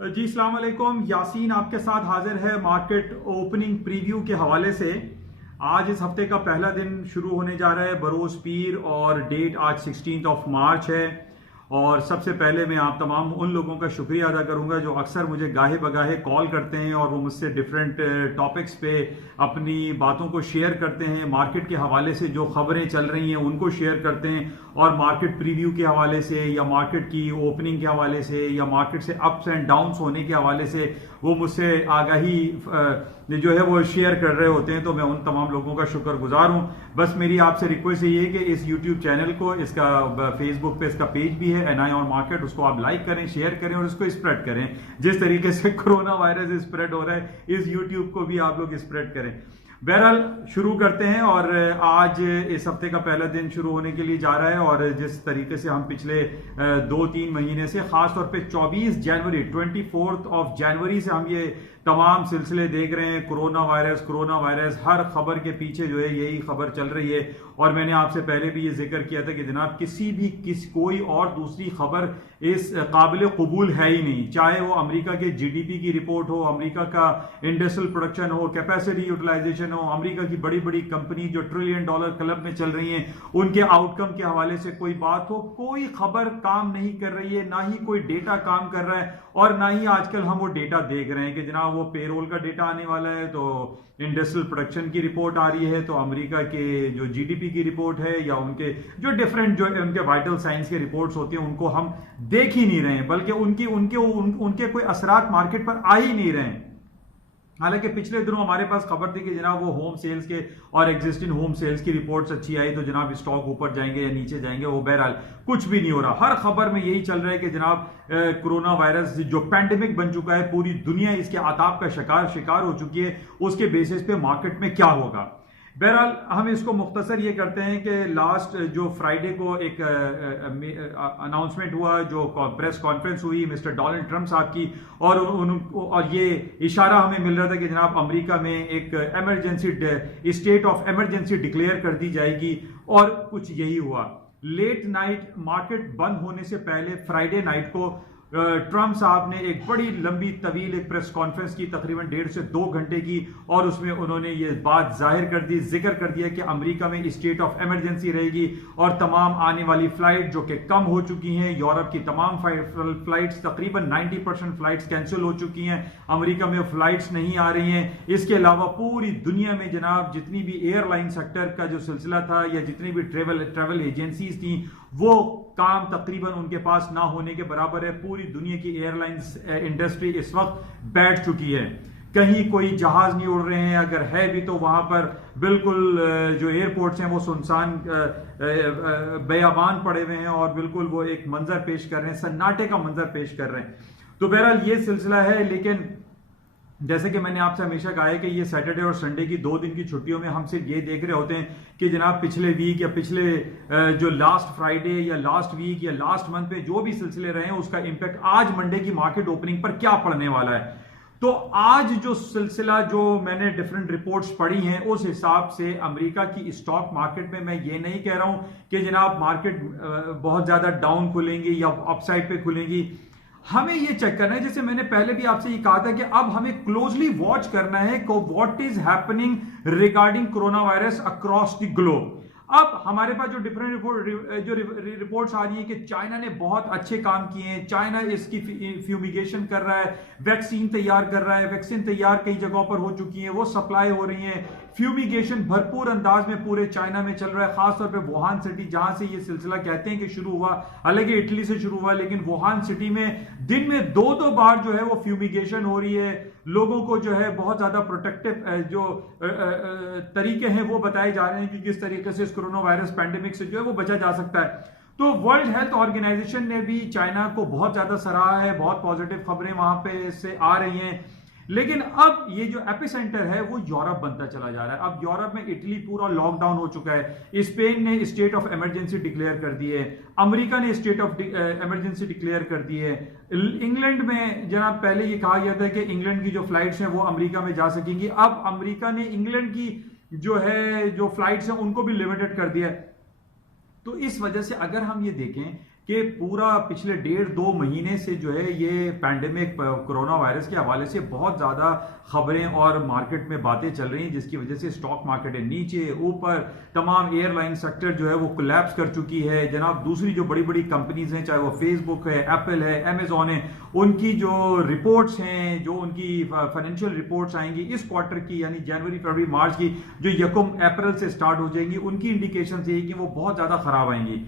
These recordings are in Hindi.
जी अस्सलाम वालेकुम। यासीन आपके साथ हाजिर है मार्केट ओपनिंग प्रीव्यू के हवाले से। आज इस हफ्ते का पहला दिन शुरू होने जा रहा है बरोज पीर और डेट आज 16 मार्च है। और सबसे पहले मैं आप तमाम उन लोगों का शुक्रिया अदा करूंगा जो अक्सर मुझे गाहे बगाहे कॉल करते हैं और वो मुझसे डिफरेंट टॉपिक्स पे अपनी बातों को शेयर करते हैं। मार्केट के हवाले से जो खबरें चल रही हैं उनको शेयर करते हैं और मार्केट प्रीव्यू के हवाले से या मार्केट की ओपनिंग के हवाले से या मार्केट से अप्स एंड डाउन्स होने के हवाले से वो मुझसे आगाही जो है वो शेयर कर रहे होते हैं। तो मैं उन तमाम लोगों का शुक्रगुजार हूं। बस मेरी आपसे रिक्वेस्ट ये है कि इस यूट्यूब चैनल को, इसका फेसबुक पे इसका पेज भी है एनआई ऑन मार्केट, उसको आप लाइक करें, शेयर करें और उसको स्प्रेड करें। जिस तरीके से कोरोना वायरस स्प्रेड हो रहा है इस यूट्यूब को भी आप लोग स्प्रेड करें। बहरहाल शुरू करते हैं और आज इस हफ्ते का पहला दिन शुरू होने के लिए जा रहा है। और जिस तरीके से हम पिछले 2-3 महीने से खासतौर पे 24 जनवरी 24 जनवरी से हम ये तमाम सिलसिले देख रहे हैं, कोरोना वायरस हर खबर के पीछे जो है यही खबर चल रही है। और मैंने आपसे पहले भी ये जिक्र किया था कि जनाब कोई और दूसरी खबर इस काबिल कबूल है ही नहीं। चाहे वो अमेरिका के जीडीपी की रिपोर्ट हो, अमेरिका का इंडस्ट्रियल प्रोडक्शन हो, कैपेसिटी यूटिलाइजेशन हो, अमेरिका की बड़ी बड़ी कंपनी जो $1 ट्रिलियन क्लब में चल रही हैं उनके आउटकम के हवाले से कोई बात हो, कोई खबर काम नहीं कर रही है, ना ही कोई डेटा काम कर रहा है और ना ही आजकल हम वो डेटा देख रहे हैं कि जनाब वो पेरोल का डेटा आने वाला है, तो इंडस्ट्रियल प्रोडक्शन की रिपोर्ट आ रही है, तो अमेरिका के जो जीडीपी की रिपोर्ट है या उनके जो डिफरेंट जो उनके वाइटल साइंस के रिपोर्ट्स होती हैं उनको हम देख ही नहीं रहे हैं, बल्कि उनके कोई असरात मार्केट पर आ ही नहीं रहे हैं। हालांकि पिछले दिनों हमारे पास खबर थी कि जनाब वो होम सेल्स के और एग्जिस्टिंग होम सेल्स की रिपोर्ट्स अच्छी आई तो जनाब स्टॉक ऊपर जाएंगे या नीचे जाएंगे। वो बहरहाल कुछ भी नहीं हो रहा। हर खबर में यही चल रहा है कि जनाब कोरोना वायरस जो पैंडेमिक बन चुका है, पूरी दुनिया इसके आताप का शिकार हो चुकी है, उसके बेसिस पे मार्केट में क्या होगा। बहरहाल हम इसको मुख्तसर ये करते हैं कि लास्ट जो फ्राइडे को एक अनाउंसमेंट हुआ, जो प्रेस कॉन्फ्रेंस हुई मिस्टर डोनाल्ड ट्रंप साहब की, और ये इशारा हमें मिल रहा था कि जनाब अमेरिका में एक emergency state of emergency declare कर दी जाएगी और कुछ यही हुआ। लेट नाइट मार्केट बंद होने से पहले फ्राइडे नाइट को ट्रंप साहब ने एक बड़ी लंबी तवील एक प्रेस कॉन्फ्रेंस की, तकरीबन 1.5 से 2 घंटे की, और उसमें उन्होंने ये बात जाहिर कर दी, जिक्र कर दिया कि अमेरिका में स्टेट ऑफ इमरजेंसी रहेगी और तमाम आने वाली फ्लाइट जो कि कम हो चुकी हैं, यूरोप की तमाम फ्लाइट्स तकरीबन 90% फ्लाइट्स कैंसिल हो चुकी हैं, अमेरिका में फ्लाइट्स नहीं आ रही हैं। इसके अलावा पूरी दुनिया में जनाब जितनी भी एयरलाइन सेक्टर का जो सिलसिला था या जितनी भी ट्रेवल एजेंसीज थी वो काम तकरीबन उनके पास ना होने के बराबर है। पूरी दुनिया की एयरलाइंस इंडस्ट्री इस वक्त बैठ चुकी है, कहीं कोई जहाज नहीं उड़ रहे हैं, अगर है भी तो वहां पर बिल्कुल जो एयरपोर्ट्स हैं वो सुनसान बेयाबान पड़े हुए हैं और बिल्कुल वो एक मंजर पेश कर रहे हैं, सन्नाटे का मंजर पेश कर रहे हैं। तो बहरहाल ये सिलसिला है। लेकिन जैसे कि मैंने आपसे हमेशा कहा है कि ये सैटरडे और संडे की 2 दिन की छुट्टियों में हम सिर्फ ये देख रहे होते हैं कि जनाब पिछले वीक या पिछले जो लास्ट फ्राइडे या लास्ट वीक या लास्ट मंथ पे जो भी सिलसिले रहे हैं उसका इंपैक्ट आज मंडे की मार्केट ओपनिंग पर क्या पड़ने वाला है। तो आज जो सिलसिला जो मैंने डिफरेंट रिपोर्ट्स पढ़ी हैं उस हिसाब से अमेरिका की स्टॉक मार्केट में मैं ये नहीं कह रहा हूं कि जनाब मार्केट बहुत ज्यादा डाउन खुलेंगी या अपसाइड पे खुलेंगी। हमें ये चेक करना है, जैसे मैंने पहले भी आपसे ये कहा था कि अब हमें क्लोजली वॉच करना है what is happening regarding corona virus across the globe. अब हमारे पास जो डिफरेंट रिपोर्ट्स आ रही है कि चाइना ने बहुत अच्छे काम किए हैं, चाइना इसकी फ्यूमिगेशन कर रहा है, वैक्सीन तैयार कर रहा है, वैक्सीन तैयार कई जगहों पर हो चुकी है, वो सप्लाई हो रही है, फ्यूमिगेशन भरपूर अंदाज में पूरे चाइना में चल रहा है। खासतौर पे वुहान सिटी जहां से ये सिलसिला कहते हैं कि शुरू हुआ, हालांकि इटली से शुरू हुआ, लेकिन वुहान सिटी में दिन में 2-2 बार जो है वो फ्यूमिगेशन हो रही है। लोगों को जो है बहुत ज्यादा प्रोटेक्टिव जो तरीके हैं वो बताए जा रहे हैं कि किस तरीके से इस कोरोना वायरस पैंडेमिक से जो है वो बचा जा सकता है। तो वर्ल्ड हेल्थ ऑर्गेनाइजेशन ने भी चाइना को बहुत ज्यादा सराहा है, बहुत पॉजिटिव खबरें वहां पे से आ रही हैं। लेकिन अब ये जो एपिसेंटर है वो यूरोप बनता चला जा रहा है। अब यूरोप में इटली पूरा लॉकडाउन हो चुका है, स्पेन ने स्टेट ऑफ इमरजेंसी डिक्लेयर कर दी है, अमेरिका ने स्टेट ऑफ इमरजेंसी डिक्लेयर कर दी है। इंग्लैंड में जनाब पहले ये कहा गया था कि इंग्लैंड की जो फ्लाइट्स हैं वो अमेरिका में जा सकेंगी, अब अमेरिका ने इंग्लैंड की जो फ्लाइट्स हैं उनको भी लिमिटेड कर दिया है। तो इस वजह से अगर हम ये देखें कि पूरा पिछले 1.5-2 महीने से जो है ये पैंडेमिक कोरोना वायरस के हवाले से बहुत ज़्यादा खबरें और मार्केट में बातें चल रही हैं, जिसकी वजह से स्टॉक मार्केट है नीचे ऊपर, तमाम एयरलाइन सेक्टर जो है वो कोलैप्स कर चुकी है जनाब। दूसरी जो बड़ी बड़ी कंपनीज हैं, चाहे वो फेसबुक है, एप्पल है, अमेजॉन है, उनकी जो रिपोर्ट्स हैं, जो उनकी फाइनेंशियल रिपोर्ट्स आएंगी इस क्वार्टर की, यानी जनवरी फरवरी मार्च की, जो 1 अप्रैल से स्टार्ट हो जाएंगी, उनकी इंडिकेशन यही कि वो बहुत ज़्यादा खराब आएंगी।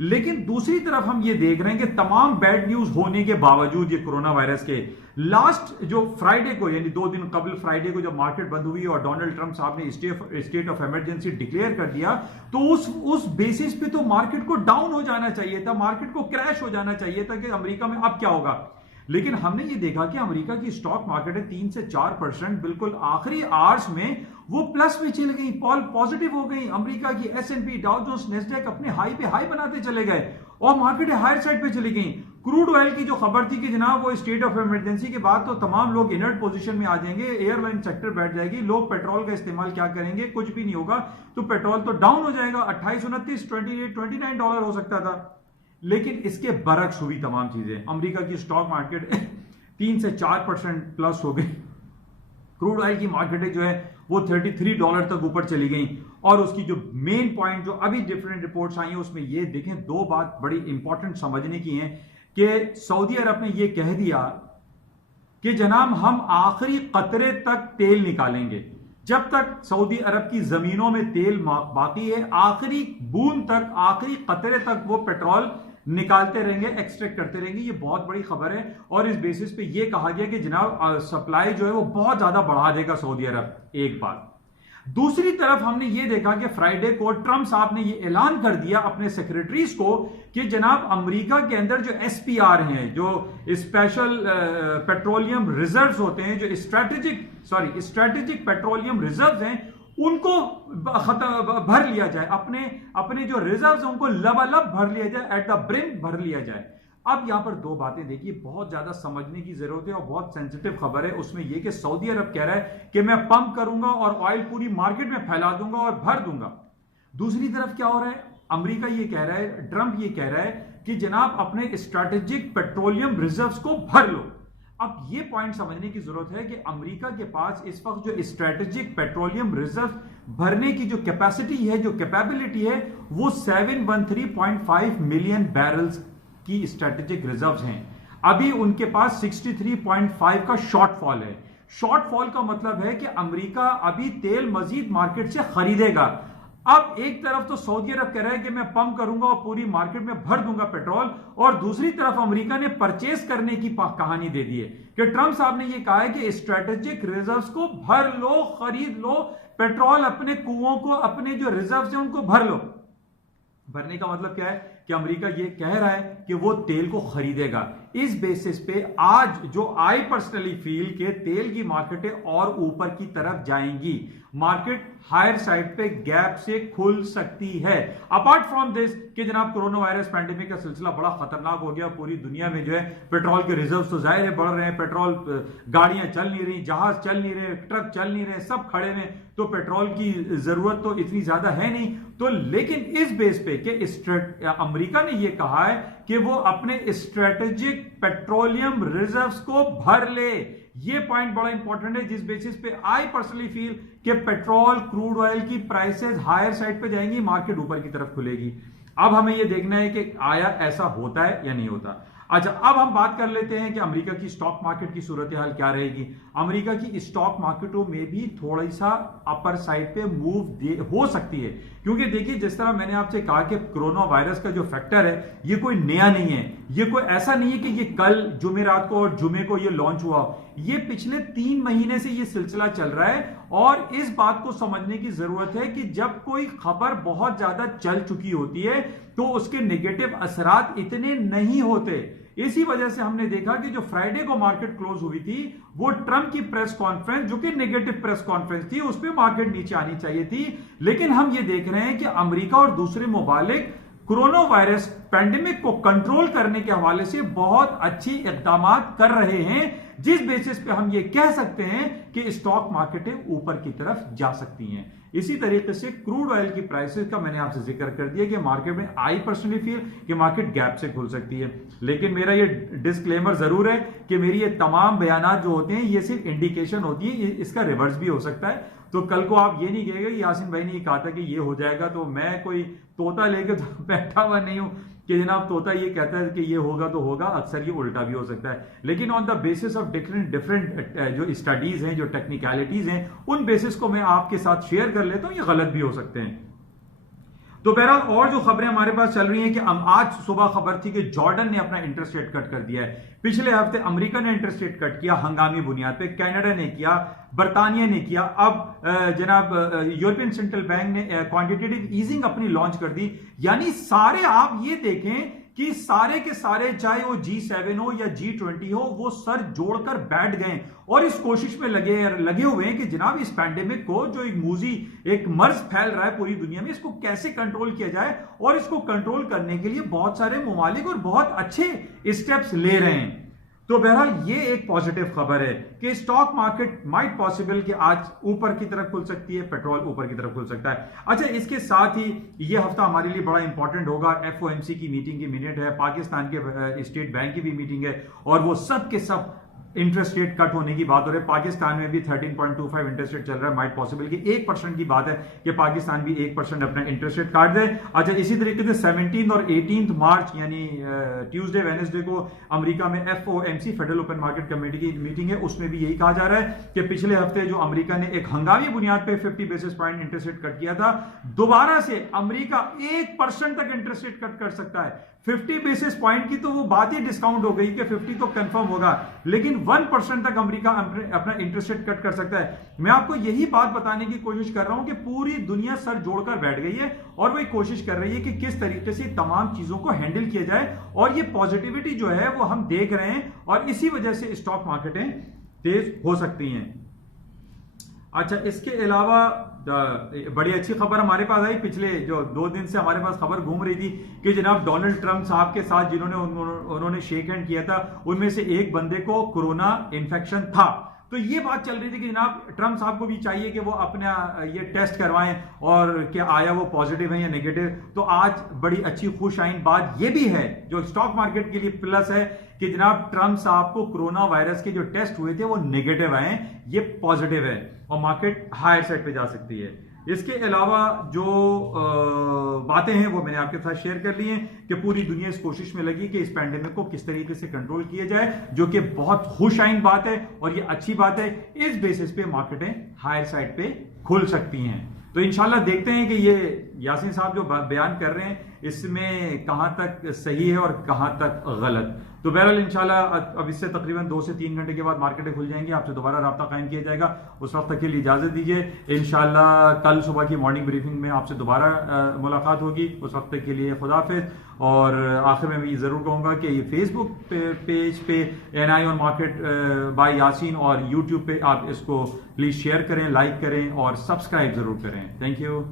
लेकिन दूसरी तरफ हम ये देख रहे हैं कि तमाम बैड न्यूज होने के बावजूद ये कोरोना वायरस के लास्ट जो फ्राइडे को, यानी 2 दिन कबल फ्राइडे को जब मार्केट बंद हुई और डोनाल्ड ट्रंप साहब ने स्टेट ऑफ इमरजेंसी डिक्लेयर कर दिया, तो उस बेसिस पे तो मार्केट को डाउन हो जाना चाहिए था, मार्केट को क्रैश हो जाना चाहिए था कि अमेरिका में अब क्या होगा। लेकिन हमने ये देखा कि अमेरिका की स्टॉक मार्केट है 3 से 4% बिल्कुल आखिरी आवर्स में वो प्लस में चल गई, पॉजिटिव हो गई। अमेरिका की S&P, डाउ जोन्स, नेस्डैक अपने हाई पे हाई बनाते चले गए और मार्केट हायर साइड पे चली गई। क्रूड ऑयल की जो खबर थी कि जनाब वो स्टेट ऑफ इमरजेंसी के बाद तो तमाम लोग इनर्ट पोजीशन में आ जाएंगे, एयरलाइन सेक्टर बैठ जाएगी, लोग पेट्रोल का इस्तेमाल क्या करेंगे, कुछ भी नहीं होगा, तो पेट्रोल तो डाउन हो जाएगा। 28, 29, 28, $29 हो सकता था। लेकिन इसके बरक्स हुई तमाम चीजें। अमेरिका की स्टॉक मार्केट 3 से 4% प्लस हो गई। क्रूड ऑयल की मार्केट जो है वो $33 तक ऊपर चली गई। और उसकी जो मेन पॉइंट जो अभी डिफरेंट रिपोर्ट्स आई हैं उसमें ये देखें, 2 बात बड़ी इंपॉर्टेंट समझने की हैं कि सऊदी अरब ने ये कह दिया कि जनाब हम आखिरी कतरे तक तेल निकालेंगे। जब तक सऊदी अरब की जमीनों में तेल बाकी है, आखिरी बूंद तक, आखिरी कतरे तक वो पेट्रोल निकालते रहेंगे, एक्सट्रैक्ट करते रहेंगे। ये बहुत बड़ी खबर है और इस बेसिस पे ये कहा गया कि जनाब सप्लाई जो है वो बहुत ज्यादा बढ़ा देगा सऊदी अरब। एक बात। दूसरी तरफ हमने ये देखा कि फ्राइडे को ट्रंप साहब ने ये ऐलान कर दिया अपने सेक्रेटरीज को कि जनाब अमेरिका के अंदर जो SPR हैं, जो स्पेशल पेट्रोलियम रिजर्व्स होते हैं, जो स्ट्रेटेजिक पेट्रोलियम रिजर्व्स हैं, उनको भर लिया जाए। अपने जो रिजर्व्स हैं उनको लबालब भर लिया जाए, एट द ब्रिम भर लिया जाए। अब यहां पर 2 बातें देखिए बहुत ज्यादा समझने की जरूरत है और बहुत सेंसिटिव खबर है। उसमें यह कि सऊदी अरब कह रहा है कि मैं पंप करूंगा और ऑयल पूरी मार्केट में फैला दूंगा और भर दूंगा। दूसरी तरफ क्या हो रहा है, अमेरिका ये कह रहा है, ट्रंप ये कह रहा है कि जनाब अपने स्ट्रेटेजिक पेट्रोलियम रिजर्व्स को भर लो। अब ये पॉइंट समझने की जरूरत है कि अमेरिका के पास इस वक्त जो स्ट्रेटेजिक पेट्रोलियम रिजर्व भरने की जो कैपेसिटी है, जो कैपेबिलिटी है, वो 713.5 मिलियन बैरल्स की स्ट्रेटेजिक रिजर्व्स हैं। अभी उनके पास 63.5 का शॉर्टफॉल है। शॉर्टफॉल का मतलब है कि अमेरिका अभी तेल मजीद मार्केट से खरीदेगा। अब एक तरफ तो सऊदी अरब कह रहा है कि मैं पंप करूंगा और पूरी मार्केट में भर दूंगा पेट्रोल, और दूसरी तरफ अमेरिका ने परचेस करने की कहानी दे दी है कि ट्रंप साहब ने यह कहा है कि स्ट्रेटेजिक रिजर्व्स को भर लो, खरीद लो, पेट्रोल अपने कुओं को, अपने जो रिजर्व्स हैं उनको भर लो। भरने का मतलब क्या है कि अमेरिका ये कह रहा है कि वो तेल को खरीदेगा। इस बेसिस पे आज जो आई पर्सनली फील के तेल की मार्केटें और ऊपर की तरफ जाएंगी, मार्केट हायर साइड पे गैप से खुल सकती है। अपार्ट फ्रॉम दिस कि जनाब कोरोना वायरस पैंडेमिक का सिलसिला बड़ा खतरनाक हो गया, पूरी दुनिया में जो है पेट्रोल के रिजर्व तो जाहिर है बढ़ रहे हैं, पेट्रोल गाड़ियां चल नहीं रही, जहाज चल नहीं रहे, ट्रक चल नहीं रहे, सब खड़े हैं, तो पेट्रोल की जरूरत तो इतनी ज्यादा है नहीं। तो लेकिन इस बेस पे कि अमेरिका ने यह कहा है कि वो अपने स्ट्रेटेजिक पेट्रोलियम रिजर्व्स को भर ले। ये पॉइंट बड़ा इंपॉर्टेंट है, जिस बेसिस पे आई पर्सनली फील कि पेट्रोल, क्रूड ऑयल की प्राइसेस हायर साइड पे जाएंगी, मार्केट ऊपर की तरफ खुलेगी। अब हमें यह देखना है कि आया ऐसा होता है या नहीं होता। अच्छा, अब हम बात कर लेते हैं कि अमेरिका की स्टॉक मार्केट की सूरत हाल क्या रहेगी। अमेरिका की स्टॉक मार्केटों में भी थोड़ा सा अपर साइड पे मूव हो सकती है, क्योंकि देखिए जिस तरह मैंने आपसे कहा कि कोरोना वायरस का जो फैक्टर है ये कोई नया नहीं है, ये कोई ऐसा नहीं है कि ये कल जुमेरात को और जुमे को ये लॉन्च हुआ। ये पिछले 3 महीने से ये सिलसिला चल रहा है और इस बात को समझने की जरूरत है कि जब कोई खबर बहुत ज्यादा चल चुकी होती है तो उसके नेगेटिव असरात इतने नहीं होते। इसी वजह से हमने देखा कि जो फ्राइडे को मार्केट क्लोज हुई थी वो ट्रंप की प्रेस कॉन्फ्रेंस, जो कि नेगेटिव प्रेस कॉन्फ्रेंस थी, उस पर मार्केट नीचे आनी चाहिए थी। लेकिन हम ये देख रहे हैं कि अमेरिका और दूसरे मुमालिक कोरोना वायरस पैंडेमिक को कंट्रोल करने के हवाले से बहुत अच्छी इकदाम कर रहे हैं, जिस बेसिस पे हम ये कह सकते हैं कि स्टॉक मार्केटें ऊपर की तरफ जा सकती हैं। इसी तरीके से क्रूड ऑयल की प्राइसेस का मैंने आपसे जिक्र कर दिया कि मार्केट में आई पर्सनली फील कि मार्केट गैप से खुल सकती है, लेकिन मेरा ये डिस्क्लेमर जरूर है कि मेरी ये तमाम बयानात जो होते हैं ये सिर्फ इंडिकेशन होती है, इसका रिवर्स भी हो सकता है। तो कल को आप ये नहीं कहेगा कि यासीन भाई ने ये कहा था कि ये हो जाएगा, तो मैं कोई तोता लेके तो बैठा हुआ नहीं हूं कि जनाब तोता ये कहता है कि ये होगा तो होगा, अक्सर ये उल्टा भी हो सकता है। लेकिन on the basis of different जो स्टडीज हैं, जो टेक्निकलिटीज हैं, उन बेसिस को मैं आपके साथ शेयर कर लेता हूं, ये गलत भी हो सकते हैं। तो बहरहाल और जो खबरें हमारे पास चल रही हैं कि आज सुबह खबर थी कि जॉर्डन ने अपना इंटरेस्ट रेट कट कर दिया है। पिछले हफ्ते अमेरिका ने इंटरेस्ट रेट कट किया हंगामी बुनियाद पे, कनाडा ने किया, बर्तानिया ने किया, अब जनाब यूरोपियन सेंट्रल बैंक ने क्वांटिटेटिव ईजिंग अपनी लॉन्च कर दी। यानी सारे आप ये देखें कि सारे के सारे, चाहे वो G7 हो या G20 हो, वो सर जोड़कर बैठ गए और इस कोशिश में लगे हुए हैं कि जनाब इस पैंडेमिक को, जो एक मर्ज फैल रहा है पूरी दुनिया में, इसको कैसे कंट्रोल किया जाए। और इसको कंट्रोल करने के लिए बहुत सारे ममालिक और बहुत अच्छे स्टेप्स ले रहे हैं। तो बहरहाल ये एक पॉजिटिव खबर है कि स्टॉक मार्केट माइट पॉसिबल कि आज ऊपर की तरफ खुल सकती है, पेट्रोल ऊपर की तरफ खुल सकता है। अच्छा, इसके साथ ही ये हफ्ता हमारे लिए बड़ा इंपॉर्टेंट होगा। FOMC की मीटिंग की मिनट है, पाकिस्तान के स्टेट बैंक की भी मीटिंग है, और वो सब के सब इंटरेस्ट रेट कट होने की बात हो रही है। पाकिस्तान में भी 13.25 इंटरेस्ट रेट चल रहा है। माइट पॉसिबल कि 1% की बात है कि पाकिस्तान भी 1% अपना इंटरेस्ट रेट काट दे। अच्छा, इसी तरीके से 17 और 18 मार्च यानी ट्यूसडे वेडनेसडे को अमेरिका में FOMC federal open market committee की मीटिंग है। उसमें भी यही कहा जा रहा है कि पिछले हफ्ते जो अमेरिका ने एक हंगामी बुनियाद पर 50 basis point interest rate cut किया था, दोबारा से अमेरिका 1% तक इंटरेस्ट रेट कट कर सकता है। 50 बेसिस पॉइंट की तो वो बात ही डिस्काउंट हो गई कि 50 तो कंफर्म होगा, लेकिन 1% तक अमेरिका अपना इंटरेस्ट रेट कट कर सकता है। मैं आपको यही बात बताने की कोशिश कर रहा हूं कि पूरी दुनिया सर जोड़कर बैठ गई है और वही कोशिश कर रही है कि किस तरीके से तमाम चीजों को हैंडल किया जाए, और ये पॉजिटिविटी जो है वो हम देख रहे हैं, और इसी वजह से स्टॉक मार्केटें तेज हो सकती हैं। अच्छा, इसके अलावा बड़ी अच्छी खबर हमारे पास आई। पिछले जो 2 दिन से हमारे पास खबर घूम रही थी कि जनाब डोनाल्ड ट्रंप साहब के साथ उन्होंने शेक हैंड किया था, उनमें से एक बंदे को कोरोना इन्फेक्शन था। तो ये बात चल रही थी कि जनाब ट्रंप साहब को भी चाहिए कि वो अपना ये टेस्ट करवाएं और क्या आया वो पॉजिटिव है या नेगेटिव। तो आज बड़ी अच्छी खुशआइन बात ये भी है जो स्टॉक मार्केट के लिए प्लस है कि जनाब ट्रंप साहब को कोरोना वायरस के जो टेस्ट हुए थे वो नेगेटिव आए, ये पॉजिटिव है और मार्केट हायर साइड पे जा सकती है। इसके अलावा जो बातें हैं वो मैंने आपके साथ शेयर कर ली हैं कि पूरी दुनिया इस कोशिश में लगी कि इस पैंडेमिक को किस तरीके से कंट्रोल किया जाए, जो कि बहुत खुशआइन बात है और ये अच्छी बात है। इस बेसिस पे मार्केटें हायर साइड पे खुल सकती हैं। तो इंशाल्लाह देखते हैं कि ये यासीन साहब जो बयान कर रहे हैं इसमें कहां तक सही है और कहां तक गलत। तो बहरहाल इंशाल्लाह अब इससे तकरीबन 2 से 3 घंटे के बाद मार्केटें खुल जाएंगी, आपसे दोबारा राब्ता कायम किया जाएगा। उस वक्त तक के लिए इजाजत दीजिए। इंशाल्लाह कल सुबह की मॉर्निंग ब्रीफिंग में आपसे दोबारा मुलाकात होगी। उस वक्त तक के लिए खुदा हाफिज। और आखिर में मैं ये जरूर कहूंगा कि ये फेसबुक पेज पे NI on market by Yasin और यूट्यूब पे आप इसको प्लीज शेयर करें, लाइक करें और सब्सक्राइब जरूर करें। Thank you.